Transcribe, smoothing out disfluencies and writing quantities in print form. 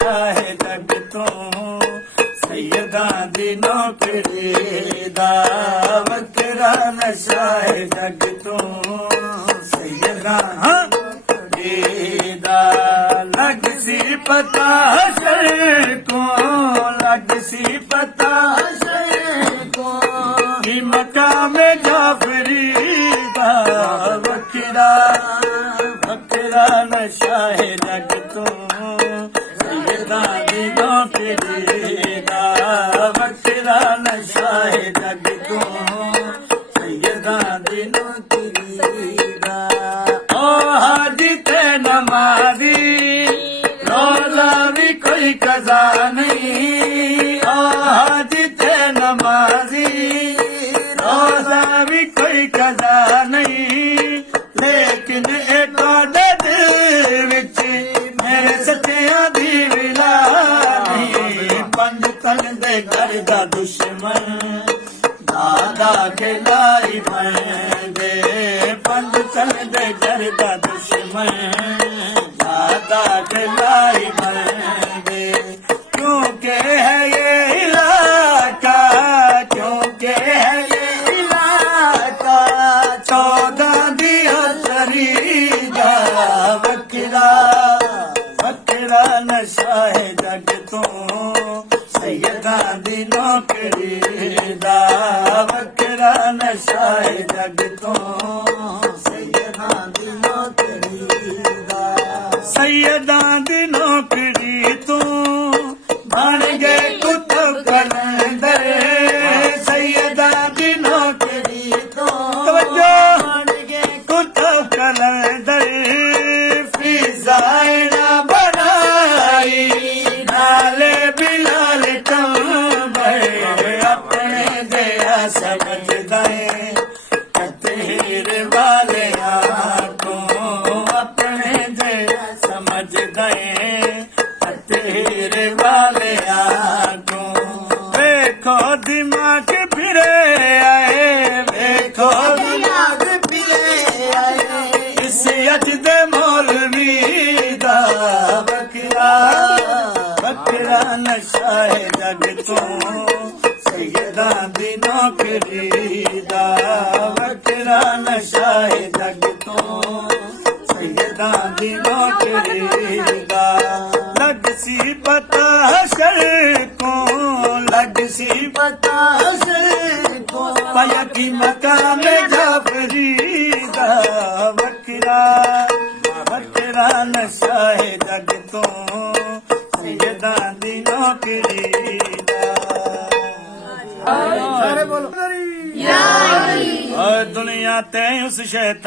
ਹੈ ਜਗ ਤੋਂ ਸੈਯਦਾਂ ਦੀ ਨੌਕਰੀ ਦਾ ਵੱਖਰਾ ਨਸ਼ਾ ਹੈ ਜਗ ਤੋਂ ਸੈਯਦਾਂ ਦੀ ਦਾ ਲੱਗ ਸੀ ਪਤਾ ਸ਼ਰ ਕੋ ਲੱਗ ਸੀ ਪਤਾ ਸ਼ਰ ਕੋ ਕਿ ਮਕਾਮ ਜਾਫਰੀ ਦਾ ਵੱਖਰਾ ਨਸ਼ਾ ਹੈ ਜਗ ਤੋਂ ਸੈਯਦਾਂ ਦੀ ਨੌਕਰੀ ਦਾ ਵੱਖਰਾ ਨਸ਼ਾ ਹੈ ਜਗ ਤੋਂ ਸੈਯਦਾਂ ਦੀ ਨੌਕਰੀ ਦਾ ਓ ਹਾਜੀ ਤੇ ਨਮਾਜ਼ੀ ਰੋਜ਼ਾ ਵੀ ਕੋਈ ਕਜ਼ਾ ਨਹੀਂ ਓ ਹਾਜੀ ਤੇ ਨਮਾਜ਼ੀ ਰੋਜ਼ਾ ਵੀ ਕੋਈ ਕਜ਼ਾ ਨਹੀਂ ਲੇਕਿਨ ਇਹ ਤੁਹਾਡੇ ਦਿਲ ਵਿੱਚ ਮੇਰੇ ਸੱਚਿਆਂ ਦੀ ਵਿਲਾ ਨਹੀਂ ਪੰਜ ਤਨ ਦੇ ਘਰ ਦਾ ਦੁਸ਼ਮਨ ਦਾਦਾ ਖਿਲਾਈ ਬਣਦੇ ਪੰਜ ਤਨ ਦੇ ਘਰ ਦਾ ਦੁਸ਼ਮਨ ਦਾਦਾ ਖਿਲਾਈ ਬਣਦੇ ਕਿਉਂਕਿ ਹੈ ਇਹ ਇਲਾਕਾ ਕਿਉਂਕਿ ਹੈ ਇਹ ਇਲਾਕਾ 14 ਦੀ ਅਸਰੀ ਦਾ ਵੱਖਰਾ ਨਸ਼ਾ ਹੈ ਜਗ ਤੋਂ ਸੈਯਦਾਂ ਦੀ ਨੌਕਰੀ ਦਾ ਵੱਖਰਾ ਨਸ਼ਾ ਹੈ ਜਗ ਤੋਂ ਸੈਯਦਾਂ ਦੀ ਨੌਕਰੀ ਦਾ ਸੈਯਦਾਂ ਦੀ ਨੌਕਰੀ ਤੋਂ ਬਣ ਗਏ ਕੁਤਬ ਕਲੰਦਰ ਸੈਯਦਾਂ ਦੀ ਨੌਕਰੀ ਤੋਂ ਬਣ ਗਏ ਕੁਤਬ ਕਲੰਦਰ ਫਿਜ਼ਾਇਨਾ ਬਣਾਈ ਨਾਲੇ ਬਿਲਾਲ ਕੰਬਰ ਆਪਣੇ ਦਿਆ ਸਮਝਦਾ ਏ ਕਤੀਰ ਵਾਲਿਆਂ ਤੋਂ ਆਪਣੇ ਦਿਆ ਸਮਝਦਾ ਏ ਕਤੀਰ ਵਾਲਿਆਂ ਤੋਂ ਵੇਖੋ ਦਿਮਾਗ ਫਿਰੇ ਆਏ ਵੇਖੋ ਦਿਮਾਗ ਫਿਰੇ ਆਏ ਇਸ ਅੱਜ ਦੇ ਮੌਲਵੀ ਦਾ ਵੱਖਰਾ ਨਸ਼ਾ ਹੈ ਜਗ ਤੋਂ ਸੈਯਦਾਂ ਦੀ ਨੌਕਰੀ ਦਾ ਵੱਖਰਾ ਨਸ਼ਾ ਹੈ ਜਗ ਤੋਂ ਸੈਯਦਾਂ ਦੀ ਨੌਕਰੀ ਦਾ ਲੱਗ ਸੀ ਪਤਾ ਸ਼ਰ ਕੋ ਲੱਗ ਸੀ ਪਤਾ ਸ਼ਰ ਕੋ ਪਾਇਆ ਕਿ ਮਕਾਮ ਜਾਫਰੀ ਦਾ ਵੱਖਰਾ ਨਸ਼ਾ ਹੈ ਜਗ ਤੋਂ ਸੈਯਦਾਂ ਦੀ ਨੌਕਰੀ ਦਾ ਸਾਰੇ ਬੋਲੋ ਯਾ ਅਲੀ ਦੁਨੀਆ ਤੇ ਉਸ ਸ਼ੈਤਾਨ